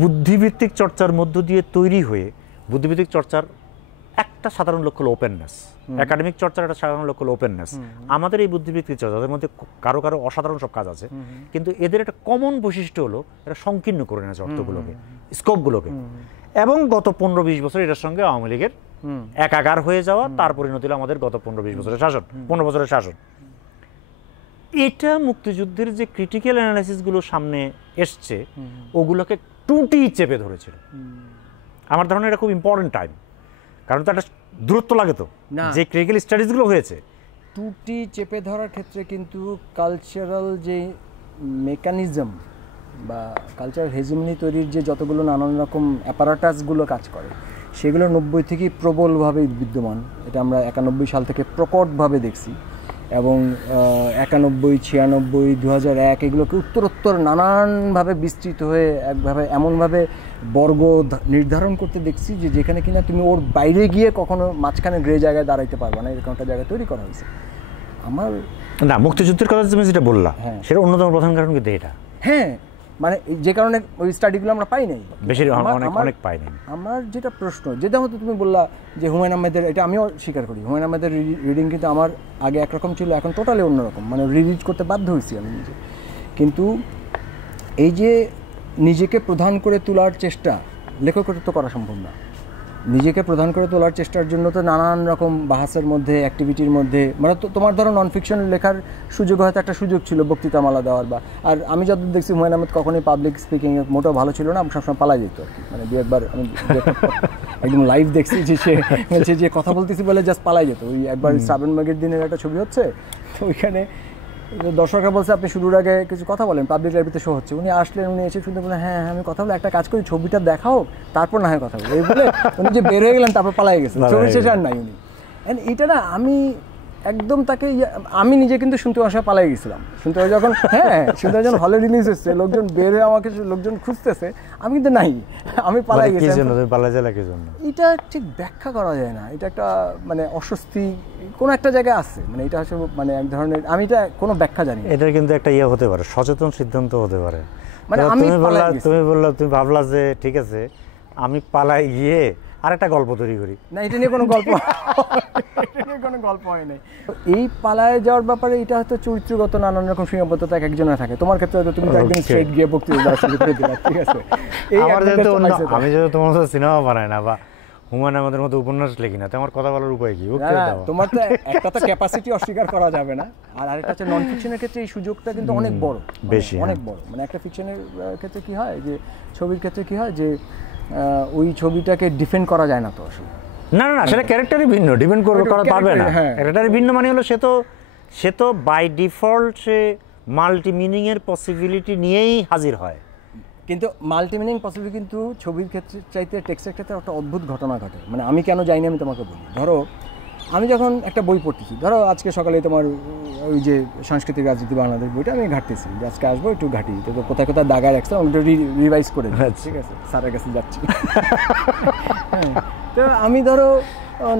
বুদ্ধিভিত্তিক চর্চার মধ্য দিয়ে তৈরি হয়ে, বুদ্ধিভিত্তিক চর্চার একটা সাধারণ লক্ষ্য হলো ওপেননেস, একাডেমিক চর্চার একটা সাধারণ লক্ষ্য হলো ওপেননেস। আমাদের এই বুদ্ধিভিত্তিক চর্চা, তাদের মধ্যে কারো কারো অসাধারণ সব কাজ আছে, কিন্তু এদের একটা কমন বৈশিষ্ট্য হলো এটা সংকীর্ণ করে নেয় অর্থগুলোকে, স্কোপগুলোকে। এবং গত 15-20 বছর এটার সঙ্গে আওয়ামী লীগের একাকার হয়ে যাওয়া, তার পরিণতি হলো আমাদের গত 15-20 বছরের শাসন, 15 বছরের শাসন। এটা মুক্তিযুদ্ধের যে ক্রিটিক্যাল অ্যানালাইসিসগুলো সামনে এসছে, ওগুলোকে টুটি চেপে ধরেছিল। আমার ধারণা এটা খুব ইম্পর্টেন্ট টাইম, কারণ তো একটা দূরত্ব লাগে তো যে ক্রিটিক্যাল স্টাডিজগুলো হয়েছে। টুটি চেপে ধরার ক্ষেত্রে কিন্তু কালচারাল যে মেকানিজম বা কালচারাল হেজিমনি তৈরির যে যতগুলো নানান রকম অ্যাপারাটাসগুলো কাজ করে, সেগুলো 90 থেকেই প্রবলভাবে বিদ্যমান। এটা আমরা 91 সাল থেকে প্রকটভাবে দেখছি, এবং 91, 96, 2001 এগুলোকে উত্তরোত্তর নানানভাবে বিস্তৃত হয়ে একভাবে এমনভাবে বর্গ নির্ধারণ করতে দেখছি যে যেখানে কিনা তুমি ওর বাইরে গিয়ে কখনো মাঝখানে গ্রে জায়গায় দাঁড়াইতে পারবে না, এরকম একটা জায়গা তৈরি করা হয়েছে। আমার না, মুক্তিযুদ্ধের কথা তুমি যেটা বললা, সেটা অন্যতম প্রধান কারণ কিন্তু এটা। হ্যাঁ, মানে যে কারণে ওই স্টাডিগুলো আমরা পাই নাই, বেশি অনেক পাই নাই। আমার যেটা প্রশ্ন, যেটা হয়তো তুমি বললা যে হুমায়ুন আহমেদের, এটা আমিও স্বীকার করি, হুমায়ুন আহমেদের রিডিং কিন্তু আমার আগে একরকম ছিল, এখন টোটালি অন্যরকম, মানে রিড করতে বাধ্য হয়েছি আমি নিজে। কিন্তু এই যে নিজেকে প্রধান করে তোলার চেষ্টা লেখকের তো করা সম্ভব না। নিজেকে প্রধান করে তোলার চেষ্টার জন্য তো নানান রকম বাহাসের মধ্যে, অ্যাক্টিভিটির মধ্যে, মানে তোমার ধরো নন ফিকশন লেখার সুযোগ হয়তো একটা সুযোগ ছিল বক্তৃতামালা দেওয়ার, বা আর আমি যতদূর দেখছি হুমায়ুন আহমেদ কখনোই পাবলিক স্পিকিংয়ে মোটেও ভালো ছিল না, সবসময় পালা যেত আর কি। মানে দু একবার আমি একদম লাইভ দেখছি যে সে বলছে যে কথা বলতেছি বলে জাস্ট পালাই যেত। ওই একবার শ্রাবণ মাঘের দিনের একটা ছবি হচ্ছে, তো ওইখানে দর্শকরা বলছে আপনি শুরুর আগে কিছু কথা বলেন, পাবলিক লাইব্রেরিতে শো হচ্ছে, উনি আসলেন, উনি এসে শুনতে বললেন হ্যাঁ আমি কথা বলে একটা কাজ করি, ছবিটা দেখাও, তারপর না হয় কথা বলি, এই বলে উনি যে বের হয়ে গেলেন, তারপর পালাই গেছেন, ছবি শেষে আর নাই উনি। এটা না, আমি একদম তাকে আমি নিজে কিন্তু শুনতে ভাষায় পালাই গেছিলাম, শুনতে যখন শুনতে যখন হলে রিলিজ হচ্ছে, লোকজন বের হয়ে আমাকে লোকজন খুঁজতেছে, আমি কিন্তু নাই, আমি পালাই গেছি। এটা ঠিক ব্যাখ্যা করা যায় না, এটা একটা মানে অস্বস্তি কোনো একটা জায়গায় আছে, মানে এটা হচ্ছে মানে এক ধরনের, আমি এটা কোনো ব্যাখ্যা জানি না। এটা কিন্তু একটা ইয়ে হতে পারে, সচেতন সিদ্ধান্ত হতে পারে। মানে তুমি ভাবলা যে ঠিক আছে আমি পালাই গিয়ে আরেকটা গল্প তৈরি করি, না এটা নিয়ে কোনো গল্প কোনো গল্প হয় নাই। এই পালায় যাওয়ার ব্যাপারে এটা হয়তো চরিত্রগত নানান রকম সীমাবদ্ধতা এক একজনের থাকে। তোমার ক্ষেত্রে হয়তো তুমি একদম স্ট্রেট গিয়ে বক্তৃতা দেওয়া শুরু করে দিলা, ঠিক আছে। আমি যেহেতু তোমার মতো সিনেমা বানাই না বা হুমায়ুন আহমেদের মতো উপন্যাস লিখি না, তো আমার কথা বলার উপায় কি? তোমার তো একটা তো ক্যাপাসিটি অস্বীকার করা যাবে না, আর আরেকটা হচ্ছে নন ফিকশনের ক্ষেত্রে এই সুযোগটা কিন্তু অনেক বড়, বেশি অনেক বড়। মানে একটা ফিকশনের ক্ষেত্রে কি হয়, যে ছবির ক্ষেত্রে কি হয়, যে ওই ছবিটাকে ডিফেন্ড করা যায় না তো আসলে। না না, সেটা ক্যারেক্টারই ভিন্ন, ডিপেন্ড করা পারবে না। ক্যারেক্টারই ভিন্ন মানে হলো সে তো বাই ডিফল্ট সে মাল্টি মিনিং এর পসিবিলিটি নিয়েই হাজির হয়। কিন্তু মাল্টি মিনিং পসিবিলিটি কিন্তু ছবির ক্ষেত্রে চাইতে টেক্সটের ক্ষেত্রে একটা অদ্ভুত ঘটনা ঘটে। মানে আমি কেন যাইনি আমি তোমাকে বলি। ধরো আমি যখন একটা বই পড়তেছি, ধরো আজকে সকালে তোমার ওই যে সাংস্কৃতিক রাজনীতি বাংলাদেশ বইটা আমি ঘাটতেছি, যে আজকে আসবো একটু ঘাটি, তো কোথায় কোথায় দাগা রাখছে ওটা রিভাইজ করে, ঠিক আছে, স্যারের কাছে যাচ্ছি। তো আমি ধরো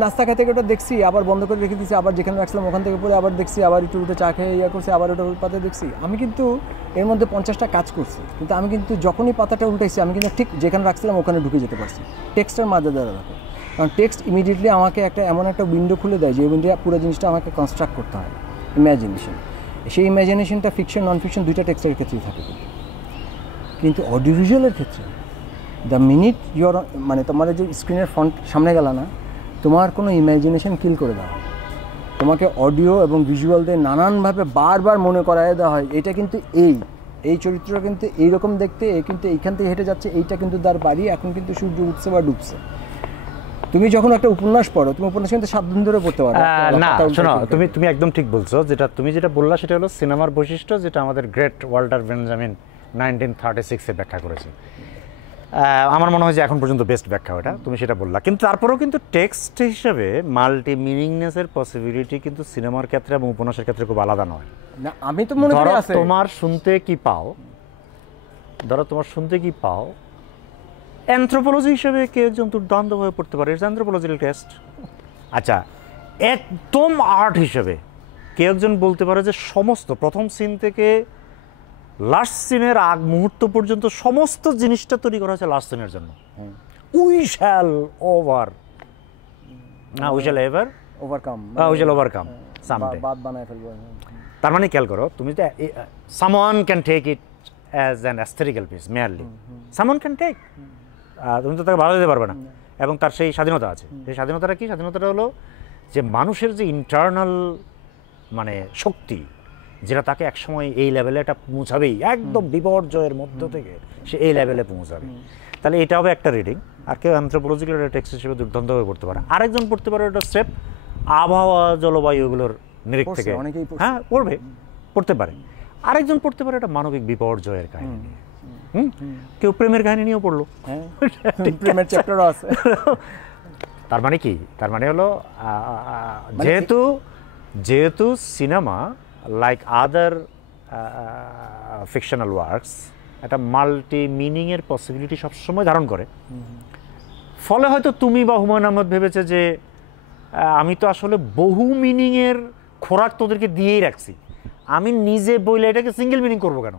নাস্তা খাইতে ওটা দেখছি, আবার বন্ধ করে রেখে দিচ্ছি, আবার যেখানে রাখছিলাম ওখান থেকে পরে আবার দেখছি, আবার একটু উঠে চা খেয়ে ইয়া করছি, আবার ওটা পাতা দেখছি। আমি কিন্তু এর মধ্যে 50টা কাজ করছি, কিন্তু আমি কিন্তু যখনই পাতাটা উল্টাইছি আমি কিন্তু ঠিক যেখানে রাখছিলাম ওখানে ঢুকে যেতে পারছি টেক্সটের মাঝে দ্বারা রাখো। কারণ টেক্সট ইমিডিয়েটলি আমাকে এমন একটা উইন্ডো খুলে দেয় যে উইন্ডো পুরো জিনিসটা আমাকে কনস্ট্রাক্ট করতে হয়, ইম্যাজিনেশন। সেই ইম্যাজিনেশনটা ফিকশন নন ফিকশন দুইটা টেক্সটের ক্ষেত্রেই থাকে। কিন্তু অডিও ভিজুয়ালের ক্ষেত্রে দ্য মিনিট ইউর মানে তোমার যে স্ক্রিনের ফ্রন্ট সামনে গেল না, তোমার কোনো ইম্যাজিনেশন কিল করে দেওয়া হয়, তোমাকে অডিও এবং ভিজুয়াল দিয়ে নানানভাবে বারবার মনে করায় দেওয়া হয় এটা কিন্তু এই চরিত্রটা কিন্তু এইরকম দেখতে, কিন্তু এইখান থেকে হেঁটে যাচ্ছে, এইটা কিন্তু তার বাড়ি, এখন কিন্তু সূর্য উঠছে বা ডুবছে। তুমি যখন একটা উপন্যাস পড়ো, তুমি উপন্যাস কিন্তু 7 দিন ধরে পড়তে পারো না। শোনো, তুমি একদম ঠিক বলছো। তুমি যেটা বললা সেটা হলো সিনেমার বৈশিষ্ট্য, যেটা আমাদের গ্রেট ওয়াল্টার বেঞ্জামিন 1936-এ ব্যাখ্যা করেছে। আমার মনে হয় যে এখন পর্যন্ত বেস্ট ব্যাখ্যা ওটা, তুমি সেটা বললা। কিন্তু তারপরেও কিন্তু টেক্সট হিসেবে মাল্টি মিনিংনেসের পসিবিলিটি কিন্তু সিনেমার ক্ষেত্রে এবং উপন্যাসের ক্ষেত্রে খুব আলাদা নয়। না, আমি তো মনে করি আছে। তোমার শুনতে কি পাও অ্যানথ্রোপোলজি হিসেবে কেউ একজন দুর্দান্ত হয়ে পড়তে পারে, ইটস অ্যানথ্রোপোলজিক্যাল টেস্ট। আচ্ছা, একদম আর্ট হিসেবে কেউ একজন বলতে পারে যে সমস্ত প্রথম সিন থেকে লাস্ট সিনের আগ মুহূর্ত পর্যন্ত সমস্ত জিনিসটা তৈরি করা হয়েছে লাস্ট সিনের জন্য। We shall overcome someday. তার মানে খেয়াল করো, তুমি যে someone can take it as an aesthetical piece merely, someone can take, তুমি তো তাকে ভালো দিতে পারবে না, এবং তার সেই স্বাধীনতা আছে। সেই স্বাধীনতাটা কি? স্বাধীনতাটা হলো যে মানুষের যে ইন্টারনাল মানে শক্তি, যেটা তাকে একসময় এই লেভেলে এটা পৌঁছাবেই, একদম বিপর্যয়ের মধ্য থেকে সে এই লেভেলে পৌঁছাবে। তাহলে এটা হবে একটা রিডিং। আর কেউ অ্যানথ্রোপোলজিক্যাল টেক্সট হিসেবে দুর্দান্ত হয়ে পড়তে পারে। আরেকজন পড়তে পারে এটা স্রেফ আবহাওয়া জলবায়ু এগুলোর নিরিখ থেকে, হ্যাঁ পড়তে পারে। আরেকজন পড়তে পারে এটা মানবিক বিপর্যয়ের কাহিনী নিয়ে, কেউ প্রেমের কাহিনী নিয়েও পড়লো, প্রেমের চ্যাপ্টারও আছে। তার মানে কি? তার মানে হলো যেহেতু cinema like other fictional works একটা মাল্টি মিনিংয়ের পসিবিলিটি সবসময় ধারণ করে, ফলে হয়তো তুমি বা হুমায়ুন আহমেদ ভেবেছে যে আমি তো আসলে বহু মিনিংয়ের খোরাক তোদেরকে দিয়েই রাখছি, আমি নিজে বইলে এটাকে সিঙ্গেল মিনিং করবো কেন?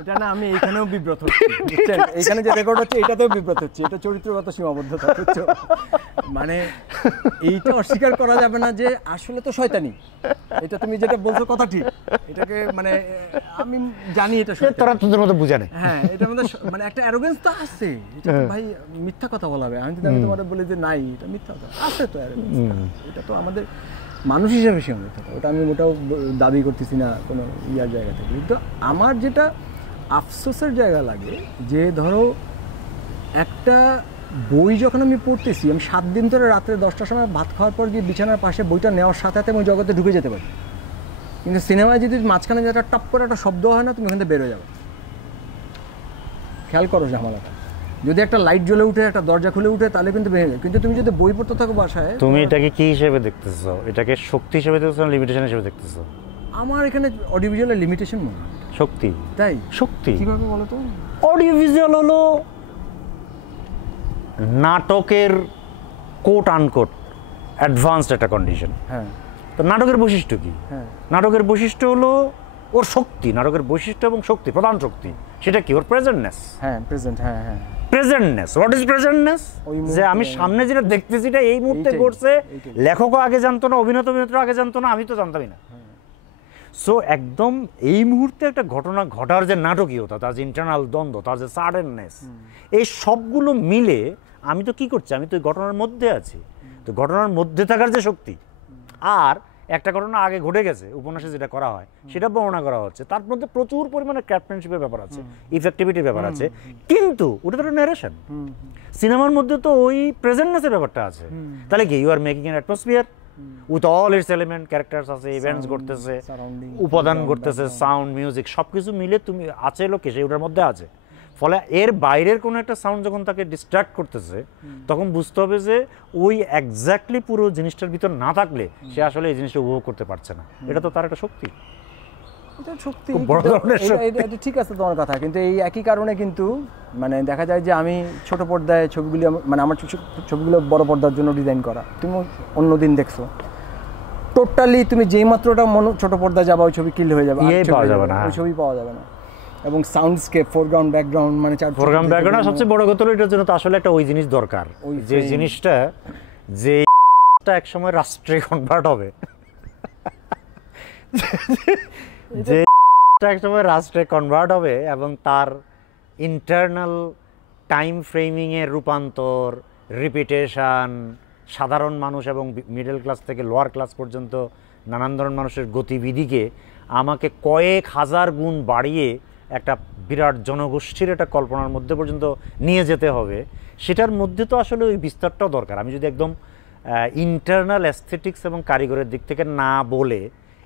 এটা না, আমি এখানেও বিব্রত হচ্ছি, এখানে যে রেকর্ড হচ্ছে এটাতেও বিব্রত হচ্ছে। এটা চরিত্রগত সীমাবদ্ধতা, বুঝছো? মানে এইটা অস্বীকার করা যাবে না যে আসলে তো শয়তানি। এটা তুমি যেটা বলছো কথা ঠিক, এটাকে মানে আমি জানি এটা তোরা তোদের মতো বুঝা নেই। হ্যাঁ, এটার মধ্যে মানে একটা অ্যারোগেন্স তো আছে। এটা ভাই মিথ্যা কথা বলাবে, আমি যদি তোমার বলি যে নাই এটা মিথ্যা কথা আছে, তো এটা তো আমাদের মানুষ হিসেবে সীমাবদ্ধতা, ওটা আমি ওটাও দাবি করতেছি না কোনো ইয়ার জায়গা থেকে। কিন্তু আমার যেটা আফসোসের জায়গা লাগে যে ধরো একটা বই যখন আমি পড়তেছি, আমি 7 দিন ধরে রাত্রে 10টার সময় ভাত খাওয়ার পর গিয়ে বিছানার পাশে বইটা নেওয়ার সাথে সাথে আমি জগতে ঢুকে যেতে পারি। কিন্তু সিনেমায় যদি মাঝখানে যেটা টপ করে একটা শব্দ হয় না, তুমি ওখান থেকে বেরোয় যাবে। খেয়াল করো ঝামেলাটা। যদি একটা লাইট জ্বলে উঠে, একটা দরজা খুলে উঠে, তাহলে কিন্তু ভেঙে যায়। কিন্তু তুমি যদি বই পড়তে থাকো বাসায়, তুমি এটাকে কি হিসেবে দেখতেছো? এটাকে শক্তি হিসেবে দেখতেছো না লিমিটেশন হিসেবে দেখতেছো? আমার এখানে অডিও ভিজুয়ালের লিমিটেশন মনে হয়। শক্তি। তাই? শক্তি কিভাবে বলো তো? অডিও ভিজুয়াল হলো নাটকের কোট আনকোট অ্যাডভান্সড একটা কন্ডিশন। হ্যাঁ। তো নাটকের বৈশিষ্ট্য কি? হ্যাঁ। নাটকের বৈশিষ্ট্য হলো ওর শক্তি, নাটকের বৈশিষ্ট্য এবং শক্তি, প্রধান শক্তি সেটা কি? ওর প্রেজেন্টনেস। হ্যাঁ, প্রেজেন্ট। হ্যাঁ হ্যাঁ। প্রেজেন্টনেস। What is presentness? যে আমি সামনে যেটা দেখতেছি এটা এই মুহূর্তে ঘটছে, লেখকও আগে জানতো না, অভিনেতা আগে জানতো না, আমি তো জানতামই না। সো একদম এই মুহূর্তে একটা ঘটনা ঘটার যে নাটকীয়তা, তার যে ইন্টারনাল দ্বন্দ্ব, তার যে সাডেননেস, এই সবগুলো মিলে আমি তো কি করছি, আমি তো ওই ঘটনার মধ্যে আছি। তো ঘটনার মধ্যে থাকার যে শক্তি, আর একটা ঘটনা আগে ঘটে গেছে উপন্যাসে যেটা করা হয় সেটা বর্ণনা করা হচ্ছে, তার মধ্যে প্রচুর পরিমাণে ক্রাফটম্যানশিপের ব্যাপার আছে, ইফেক্টিভিটির ব্যাপার আছে, কিন্তু ওটা তো ন্যারেশন। সিনেমার মধ্যে তো ওই প্রেজেন্টনেসের ব্যাপারটা আছে। তাহলে কি you are making an atmosphere with all its element, characters আছে, ইভেন্টস ঘটতেছে, উপাদান ঘটতেছে, সাউন্ড, মিউজিক সবকিছু মিলে তুমি আছে লোকে সেই ওটার মধ্যে আছে। ফলে এর বাইরের কোনো একটা সাউন্ড যখন তাকে ডিস্ট্র্যাক্ট করতেছে, তখন বুঝতে হবে যে ওই এক্স্যাক্টলি পুরো জিনিসটার ভিতর না থাকলে সে আসলে এই জিনিসটা উপভোগ করতে পারছে না। এটা তো তার একটা শক্তি। শক্তি এটা ঠিক আছে তোমার কথা, কিন্তু এই একই কারণে কিন্তু মানে দেখা যায় যে আমি ছোট পর্দায় ছবিগুলি, মানে আমার ছবিগুলো বড় পর্দার জন্য ডিজাইন করা, তুমি অন্যদিন দেখছো টোটালি তুমি যেই মাত্রটা ছোট পর্দায় যাবা ওই ছবি কিল হয়ে যাবে, ওই ছবি পাওয়া যাবে না। এবং সাউন্ডস্কেপ, ফোরগ্রাউন্ড, ব্যাকগ্রাউন্ড, মানে ফোরগ্রাউন্ড ব্যাকগ্রাউন্ড সবচেয়ে বড় কথা, এটার জন্য তো আসলে একটা ওই জিনিস দরকার, যে জিনিসটা যে এক সময় রাষ্ট্রে কনভার্ট হবে, যে এক সময় রাষ্ট্রে কনভার্ট হবে এবং তার ইন্টারনাল টাইম ফ্রেমিং এর রূপান্তর, রিপিটেশন, সাধারণ মানুষ এবং মিডল ক্লাস থেকে লোয়ার ক্লাস পর্যন্ত নানান ধরনের মানুষের গতিবিধিকে আমাকে কয়েক হাজার গুণ বাড়িয়ে একটা বিরাট জনগোষ্ঠীর একটা কল্পনার মধ্যে পর্যন্ত নিয়ে যেতে হবে, সেটার মধ্যে তো আসলে ওই বিস্তারটাও দরকার। আমি যদি একদম ইন্টারনাল অ্যাস্থেটিক্স এবং কারিগরের দিক থেকে না বলে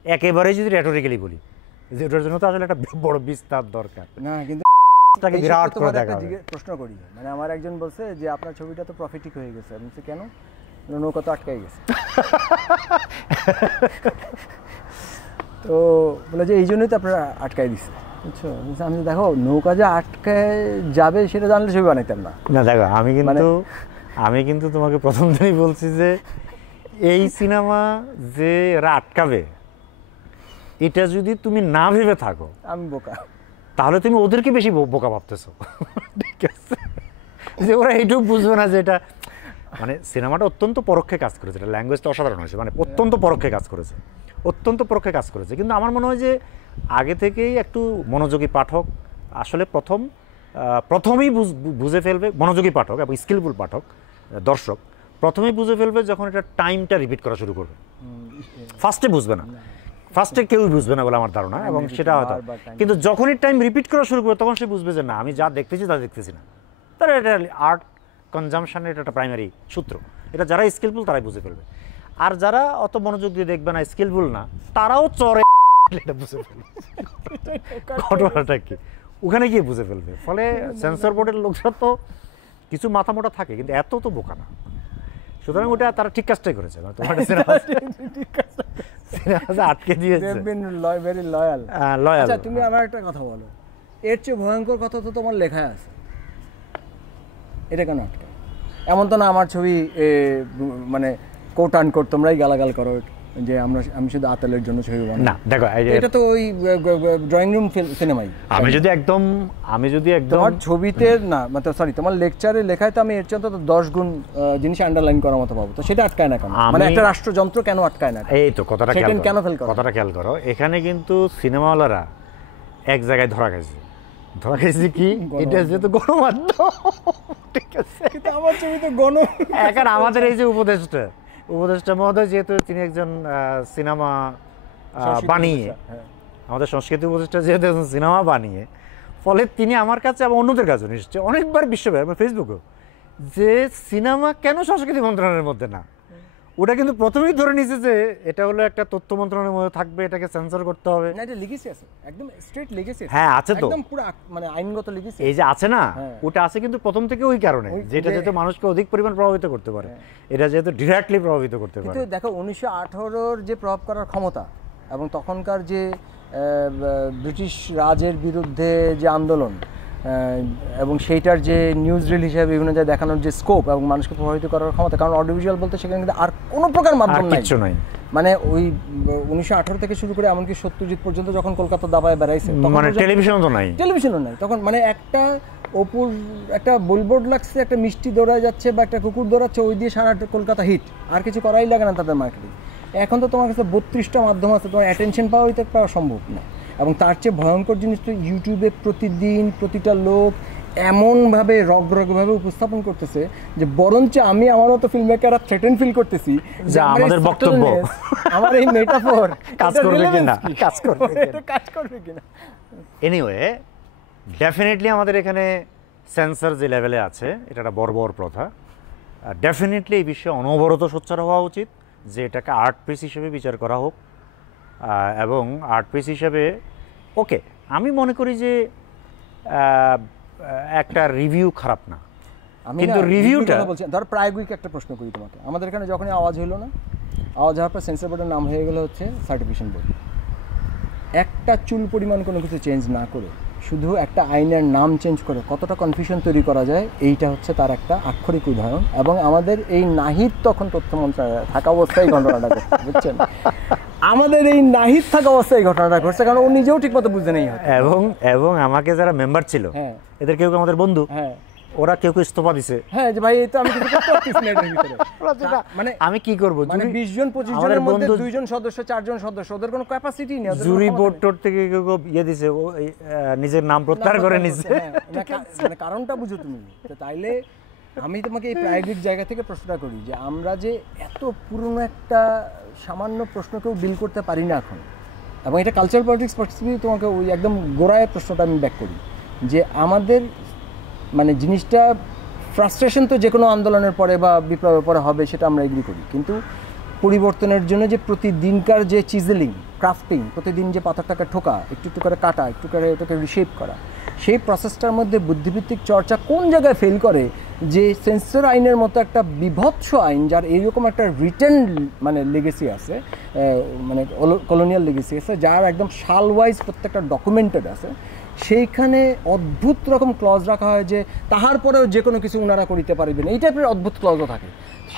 একেবারে যদি রেটরিক্যালি বলি, যে ওটার জন্য তো আসলে একটা বড় বিস্তার দরকার। না কিন্তু বিরাট করে দেখা প্রশ্ন করি, মানে আমার একজন বলছে যে আপনার ছবিটা তো প্রফিটিক হয়ে গেছে। আমি বলছি কেন? নৌকা তো আটকাই গেছে। তো বলে যে এই জন্যই তো আপনারা আটকাই দিচ্ছে, বুঝছো? আমি দেখো নৌকা যে আটকায় যাবে সেটা জানলে ছবি বানাইতাম না। না দেখো, আমি কিন্তু তোমাকে প্রথম দিনই বলছি যে এই সিনেমা যে এরা আটকাবে এটা যদি তুমি না ভেবে থাকো, আমি বোকা, তাহলে তুমি ওদেরকে বেশি বোকা ভাবতেছো। ঠিক আছে, যে ওরা এইটুকু বুঝবে না যে এটা মানে সিনেমাটা অত্যন্ত পরোক্ষে কাজ করেছে, এটা ল্যাঙ্গুয়েজটা অসাধারণ হয়েছে, মানে অত্যন্ত পরোক্ষে কাজ করেছে, অত্যন্ত পরোক্ষে কাজ করেছে। কিন্তু আমার মনে হয় যে আগে থেকেই একটু মনোযোগী পাঠক আসলে প্রথমেই বুঝে ফেলবে, মনোযোগী পাঠক এবং স্কিলফুল পাঠক দর্শক প্রথমেই বুঝে ফেলবে যখন এটা টাইমটা রিপিট করা শুরু করবে। ফার্স্টে বুঝবে না, ফার্স্টে কেউই বুঝবে না বলে আমার ধারণা, এবং সেটা হয়তো, কিন্তু যখনই টাইম রিপিট করা শুরু করবে তখন সে বুঝবে যে না, আমি যা দেখতেছি তা দেখতেছি না। তারা এটা আর্ট কনজামশনের এটা একটা প্রাইমারি সূত্র, এটা যারা স্কিলফুল তারাই বুঝে ফেলবে। আর যারা অত মনোযোগ দিয়ে দেখবে না, স্কিলফুল না, তারাও চরে এটা বুঝে ফেলবে ঘটনাটা কি, ওখানে গিয়ে বুঝে ফেলবে। ফলে সেন্সর বোর্ডের লোকরা তো কিছু মাথা মোটা থাকে, কিন্তু এত তো বোকা না। সুতরাং ওটা তারা ঠিক কাজটাই করেছে, তোমার আটকে দিয়েছে। আচ্ছা তুমি আমার একটা কথা বলো, এর চেয়ে ভয়ঙ্কর কথা তো তোমার লেখায় আছে, এটা কেন আটকে? এমন তো না আমার ছবি মানে কোট আনকোট তোমরাই গালাগাল করো যে আমি শুধু আতালের জন্য ছবি বানাই। না দেখো, এটা তো ওই ড্রয়িং রুম সিনেমাই। আমি যদি একদম তোমার ছবিতে না, মানে সরি তোমার লেকচারে লেখায় তো আমি এর চেয়ে অন্তত 10 গুণ জিনিস আন্ডারলাইন করার মতো পাবো, তো সেটা আটকায় না কেন? মানে একটা রাষ্ট্রযন্ত্র কেন আটকায় না? এই তো কথাটা খেয়াল করো। এখানে কিন্তু সিনেমাওয়ালারা এক জায়গায় ধরা গেছে কি, এটা যেহেতু গণমাধ্যম, ঠিক আছে, কিন্তু আমার ছবি তো এখন আমাদের এই যে উপদেষ্টা মহোদয়, যেহেতু তিনি একজন সিনেমা বানিয়ে, আমাদের সংস্কৃতি উপদেষ্টা যেহেতু একজন সিনেমা বানিয়ে, ফলে তিনি আমার কাছে এবং অন্যদের কাছে নিশ্চয় অনেকবার বিশ্বব্যাপী ফেসবুকেও, যে সিনেমা কেন সংস্কৃতি মন্ত্রণালয়ের মধ্যে না, ওটা কিন্তু প্রথমেই ধরে নিছে যে এটা হলো একটা তথ্য মন্ত্রণালয়ের মধ্যে থাকবে, এটাকে সেন্সর করতে হবে। না, এটা লিগেসি আছে, একদম স্ট্রেট লিগেসি। হ্যাঁ আছে তো, একদম পুরো মানে আইনগত লিগেসি এই যে আছে না, ওটা আছে কিন্তু প্রথম থেকে ওই কারণে, যেটা যেহেতু মানুষকে অধিক পরিমাণ প্রভাবিত করতে পারে, এটা যেহেতু ডিরেক্টলি প্রভাবিত করতে পারে। কিন্তু দেখো 1918-র যে প্রভাব করার ক্ষমতা এবং তখনকার যে ব্রিটিশ রাজের বিরুদ্ধে যে আন্দোলন এবং সেইটার যে নিউজ রিল হিসেবে বিভিন্ন জায়গায় দেখানোর যে স্কোপ এবং মানুষকে প্রভাবিত করার ক্ষমতা, কারণ অডিওভিজুয়াল বলতে সেখানে কিন্তু আর কোনো প্রকার মাধ্যম নাই। মানে ওই 1918 থেকে শুরু করে এমনকি সত্যজিৎ পর্যন্ত যখন কলকাতা দাবায় বেড়াইছে, মানে টেলিভিশনও তো নাই, টেলিভিশনও নাই তখন। মানে একটা অপুর একটা বিলবোর্ড লাগছে, একটা মিষ্টি দৌড়ায় যাচ্ছে বা একটা কুকুর দৌড়াচ্ছে, ওই দিয়ে সারা কলকাতা হিট, আর কিছু করাই লাগে না তাদের মার্কেটিং। এখন তো তোমার কাছে 32টা মাধ্যম আছে, তোমার অ্যাটেনশন পাওয়া সম্ভব না। এবং তার চেয়ে ভয়ঙ্কর জিনিস তো ইউটিউবে প্রতিদিন প্রতিটা লোক এমনভাবে রগভাবে উপস্থাপন করতেছে যে বরঞ্চ আমি আমার মতো ফিল্ম মেকাররা থ্রেটেন ফিল করতেছি যে আমাদের বক্তব্য, আমার এই মেটাফর কাজ করবে কিনা, কাজ করবে কিনা। এনিওয়ে ডেফিনেটলি আমাদের এখানে সেন্সর যে লেভেলে আছে, এটা একটা বর্বর প্রথা। ডেফিনেটলি এই বিষয়ে অনবরত সোচ্চার হওয়া উচিত যে এটাকে আর্ট পিস হিসেবে বিচার করা হোক, এবং আর্ট পিস হিসেবে ওকে আমি মনে করি যে একটা রিভিউ খারাপ না, কিন্তু রিভিউটা বলছি। ধর প্রায়োগিক একটা প্রশ্ন করি তোমাকে, আমাদের এখানে যখনই আওয়াজ হলো না, আওয়াজ হওয়ার পর সেন্সর বোর্ডের নাম হয়ে গেল হচ্ছে সার্টিফিকেশন বোর্ড। একটা চুল পরিমাণ কোনো কিছু চেঞ্জ না করে শুধু একটা আইনের নাম চেঞ্জ করে কতটা কনফিউশন তৈরি করা যায়, এইটা হচ্ছে তার একটা আক্ষরিক উদাহরণ। এবং আমাদের এই নাহিদ তখন তথ্য মন্ত্রণালয়ে থাকা অবস্থায় ঘটনাটা ঘটছে, বুঝছেন? আমাদের এই নাহিদ থাকা অবস্থায় এই ঘটনাটা ঘটছে, কারণ ও নিজেও ঠিক মতো বুঝতে নেই। এবং আমাকে যারা মেম্বার ছিল, এদের কেউ আমাদের বন্ধু, ওরা কেউ ইস্তফা দিছে। হ্যাঁ যে ভাই এই তো আমি কিছু করতে পারতেছি না এর ভিতরে, মানে আমি কি করব? মানে 20 জন 25 জনের মধ্যে 2 জন সদস্য 4 জন সদস্য, ওদের কোনো ক্যাপাসিটি নেই। জুরি বোর্ড টোর থেকে কেউ ইয়ে দিছে, ও নিজের নাম প্রত্যাহার করে নিছে। মানে কারণটা বুঝো তুমি। তো তাইলে আমি তোমাকে এই প্রায়োগিক জায়গা থেকে প্রশ্নটা করি যে আমরা যে এত পুরনো একটা সামান্য প্রশ্নকেও ডিল করতে পারি না এখন, এবং এটা কালচারাল পলিটিক্স পার্সপেক্টিভ তোমাকে ওই একদম গোড়ায় প্রশ্নটা আমি ব্যাক করি যে আমাদের মানে জিনিসটা ফ্রাস্ট্রেশন তো যে কোনো আন্দোলনের পরে বা বিপ্লবের পরে হবে, সেটা আমরা এগ্রি করি, কিন্তু পরিবর্তনের জন্য যে প্রতিদিনকার যে চিজেলিং ক্রাফটিং, প্রতিদিন যে পাথরটাকে ঠোকা, একটু একটু করে কাটা, একটু করে ওটাকে রিশেপ করা, সেই প্রসেসটার মধ্যে বুদ্ধিভিত্তিক চর্চা কোন জায়গায় ফেল করে যে সেন্সর আইনের মতো একটা বিভৎস আইন, যার এইরকম একটা রিটেন মানে লেগেসি আছে, মানে কলোনিয়াল লেগেসি আছে, যার একদম সাল ওয়াইজ প্রত্যেকটা ডকুমেন্টেড আছে, সেইখানে অদ্ভুত রকম ক্লজ রাখা হয় যে তাহার পরেও যে কোনো কিছু ওনারা করিতে পারবেন, এই টাইপের অদ্ভুত ক্লজও থাকে।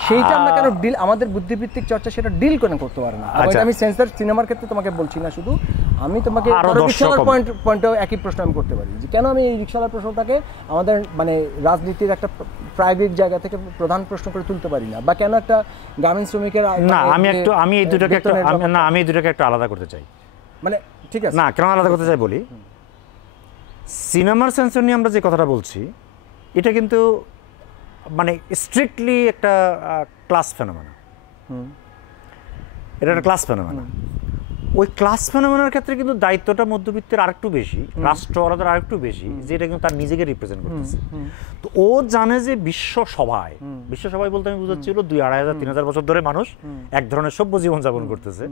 সেইটা আমরা কেন ডিল, আমাদের বুদ্ধিভিত্তিক চর্চা সেটা ডিল কেন করতে পারে না? আমি সেন্সর সিনেমার ক্ষেত্রে তোমাকে বলছি না, শুধু আমি তোমাকে রিক্সাওয়ালার পয়েন্টেও একই প্রশ্ন আমি করতে পারি যে কেন আমি এই রিক্সাওয়ালার প্রশ্নটাকে আমাদের মানে রাজনীতির একটা প্রাইভেট জায়গা থেকে প্রধান প্রশ্ন করে তুলতে পারি না, বা কেন একটা গার্মেন্টস শ্রমিকের না আমি এই দুটোকে একটু আলাদা করতে চাই। মানে ঠিক আছে, না কেন আলাদা করতে চাই বলি, সিনেমার সেন্সর নিয়ে আমরা যে কথাটা বলছি এটা কিন্তু মানে স্ট্রিক্টলি একটা ক্লাস ফেনোমেনা, এটা একটা ক্লাস ফেনোমেনা। ওই ক্লাস ফেনোমেনার ক্ষেত্রে কিন্তু দায়িত্বটা মধ্যবিত্তের আরেকটু বেশি, রাষ্ট্র আলাদার আরেকটু বেশি, যেটা কিন্তু তার নিজেকে রিপ্রেজেন্ট করতেছে। তো ও জানে যে বিশ্ব সভায় বলতে আমি বুঝাচ্ছি হলো 2,500-3,000 বছর ধরে মানুষ এক ধরনের সভ্য জীবন যাপন করতেছে।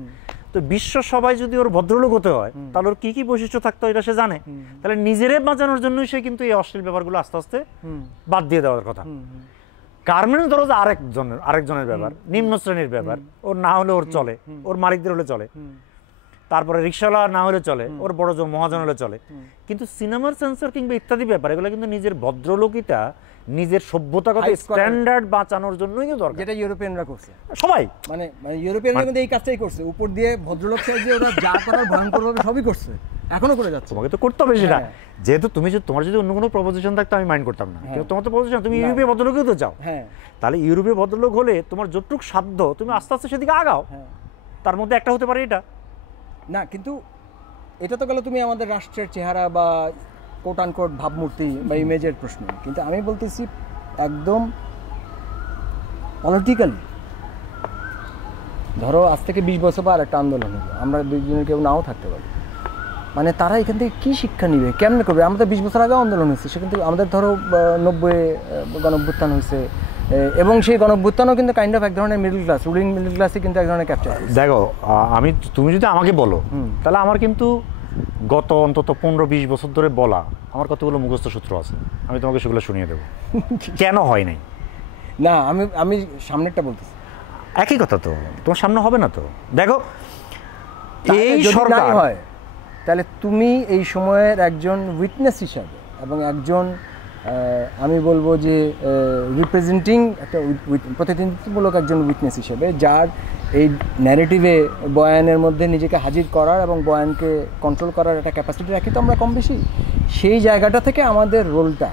তো বিশ্ব সভায় যদি ওর ভদ্রলোক হতে হয় তাহলে ওর কি কি বৈশিষ্ট্য থাকতো এটা সে জানে, তাহলে নিজেরে বাঁচানোর জন্যই সে কিন্তু এই অশ্লীল ব্যাপারগুলো আস্তে আস্তে বাদ দিয়ে দেওয়ার কথা। গার্মেন্টস ধরো যে আরেকজনের ব্যাপার, নিম্ন শ্রেণীর ব্যাপার, ওর না হলে ওর চলে, ওর মালিকদের হলে চলে, তারপরে রিক্সাওয়ালা না হলে চলে, ওর বড় মহাজন হলে চলে। কিন্তু সিনেমার সেন্সর কিংবা ইত্যাদি ব্যাপার এগুলো কিন্তু নিজের ভদ্রলোকিতা, নিজের সভ্যতাগত স্ট্যান্ডার্ড বাঁচানোর জন্যই দরকার, যেটা ইউরোপিয়ানরা করছে সবাই। মানে ইউরোপিয়ানরা কিন্তু এই কাজটাই করছে, উপর দিয়ে ভদ্রলোক যে ওরা যা করার ভয়ঙ্করভাবে সবই করছে, এখনো করে যাচ্ছে। তোমাকে তো করতে হবে সেটা, যেহেতু তোমার যদি অন্য কোনো প্রপোজিশন থাকতো আমি মাইন্ড করতাম না, কিন্তু তোমার তো প্রপোজিশন, তুমি ইউরোপীয় ভদ্রলোকই তো চাও, তাহলে ইউরোপীয় ভদ্রলোক হলে তোমার যতটুক সাধ্য তুমি আস্তে আস্তে সেদিকে আগাও, তার মধ্যে একটা হতে পারে এটা না। কিন্তু এটা তো গেল তুমি আমাদের রাষ্ট্রের চেহারা বা কোট আনকোট ভাবমূর্তি বা ইমেজের প্রশ্ন, কিন্তু আমি বলতেছি একদম পলিটিক্যালি। ধরো আজ থেকে 20 বছর পর একটা আন্দোলন হলো, আমরা দুইজনের কেউ নাও থাকতে পারি, মানে তারা এখান থেকে কী শিক্ষা নিবে, কেমনে করবে? আমাদের 20 বছর আগে আন্দোলন হয়েছে, সেখান থেকে আমাদের ধরো 90 গণঅভ্যুত্থান হয়েছে, এবং সেই গণঅভ্যুত্থানও কিন্তু কাইন্ড অফ এক ধরনের মিডল ক্লাস, রুলিং মিডল ক্লাসই কিন্তু এক ধরনের ক্যাপচার। দেখো তুমি যদি আমাকে বলো তাহলে আমার কিন্তু গত অন্তত 15-20 বছর ধরে বলা আমার কতগুলো মুখস্থ সূত্র আছে, আমি তোমাকে সেগুলো শুনিয়ে দেবো কেন হয় নাই। না আমি সামনেরটা বলতেছি। একই কথা তো, তোমার সামনে হবে না তো। দেখো এই যদি সরকার নাই হয় তাহলে তুমি এই সময়ের একজন উইটনেস হিসাবে এবং একজন আমি বলবো যে রিপ্রেজেন্টিং একটা প্রতিনিধিত্বমূলক একজন উইটনেস হিসেবে, যার এই ন্যারেটিভে বয়ানের মধ্যে নিজেকে হাজির করার এবং বয়ানকে কন্ট্রোল করার একটা ক্যাপাসিটি রাখি তো আমরা কম বেশি। সেই জায়গাটা থেকে আমাদের রোলটা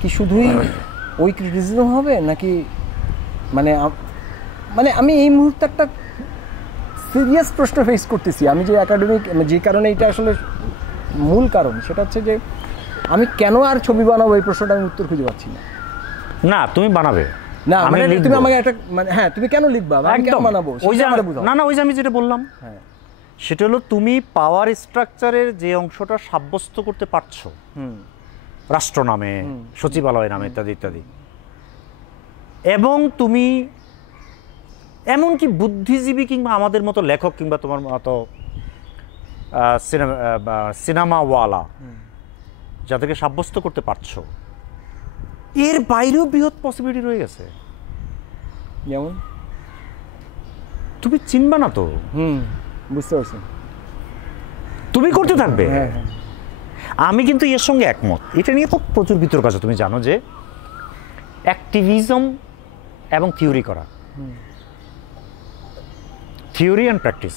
কি শুধুই ওই ক্রিটিসিজম হবে নাকি, মানে আমি এই মুহূর্তে একটা সিরিয়াস প্রশ্ন ফেস করতেছি। আমি যে একাডেমিক, যে কারণে এটা আসলে মূল কারণ, সেটা হচ্ছে যে আমি কেন আর ছবি বানাবো, এই প্রশ্নটা আমি উত্তর খুঁজে পাচ্ছি না। না তুমি বানাবে না, মানে তুমি আমাকে একটা হ্যাঁ তুমি কেন লিখবা, আমি কেন বানাবো, ওই যে ওই যে আমি যেটা বললাম, হ্যাঁ সেটা হলো তুমি পাওয়ার স্ট্রাকচারের যে অংশটা সাব্যস্ত করতে পারছো রাষ্ট্র নামে, সচিবালয় নামে ইত্যাদি ইত্যাদি, এবং তুমি এমনকি বুদ্ধিজীবী কিংবা আমাদের মতো লেখক কিংবা তোমার মতো সিনেমাওয়ালা যাদেরকে সাব্যস্ত করতে পারছো, এর বাইরেও বৃহৎ পসিবিলিটি রয়ে গেছে। যেমন তুমি চিনবা না তো, বুঝতে পারছি, তুমি করতে থাকবে। হ্যাঁ আমি কিন্তু এর সঙ্গে একমত, এটা নিয়ে তো প্রচুর বিতর্ক আছে। তুমি জানো যে অ্যাক্টিভিজম এবং থিওরি করা, থিওরি অ্যান্ড প্র্যাকটিস,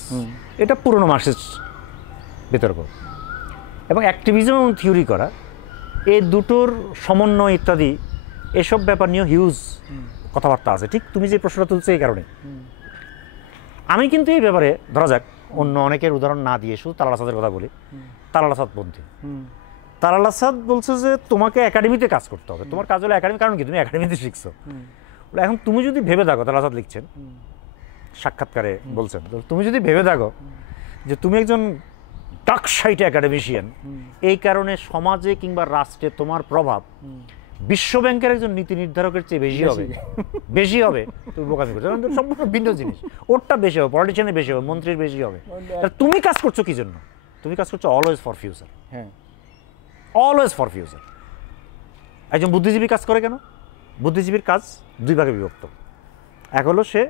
এটা পুরনো মার্কসিস্ট বিতর্ক, এবং অ্যাক্টিভিজম এবং থিওরি করা এই দুটোর সমন্বয় ইত্যাদি এসব ব্যাপার নিয়ে হিউজ কথাবার্তা আছে। ঠিক তুমি যে প্রশ্নটা তুলছো এই কারণে আমি কিন্তু এই ব্যাপারে, ধরা যাক অন্য অনেকের উদাহরণ না দিয়ে শুধু তালাল আসাদের কথা বলি। তালাল আসাদ পন্থী, তালাল আসাদ বলছে যে তোমাকে একাডেমিতে কাজ করতে হবে, তোমার কাজ হলো একাডেমি, কারণ কি তুমি একাডেমিতে শিখছো। এখন তুমি যদি ভেবে থাকো, তালাল আসাদ লিখছেন সাক্ষাৎকারে বলছেন, তুমি যদি ভেবে থাকো যে তুমি একজন ডার্ক সাইট একাডেমিশিয়ান, এই কারণে সমাজে কিংবা রাষ্ট্রে তোমার প্রভাব বিশ্ব ব্যাংকের একজন নীতি নির্ধারকের চেয়ে বেশি হবে তুমি বোকামি করছো, সম্পূর্ণ ভিন্ন জিনিস। ওরটা বেশি হবে, পলিটিশিয়ানের বেশি হবে, মন্ত্রীর বেশি হবে। তুমি কাজ করছো কি জন্য? তুমি কাজ করছো অলওয়েজ ফর ফিউচার, হ্যাঁ অলওয়েজ ফর ফিউচার। একজন বুদ্ধিজীবী কাজ করে কেন? বুদ্ধিজীবীর কাজ দুই ভাগে বিভক্ত। এক হলো সে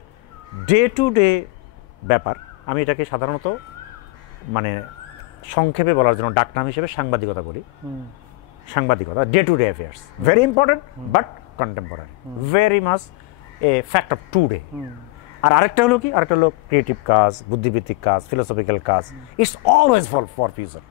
ডে টু ডে ব্যাপার, আমি এটাকে সাধারণত মানে সংক্ষেপে বলার জন্য ডাকনাম হিসেবে সাংবাদিকতা বলি। সাংবাদিকতা day to day affairs, very important but contemporary, very much a fact of today. আর আরেকটা হলো কি, আরেকটা হলো ক্রিয়েটিভ কাজ, বুদ্ধিভিত্তিক কাজ, ফিলোসফিক্যাল কাজ, ইটস অলওয়েজ ফর ফিউচার।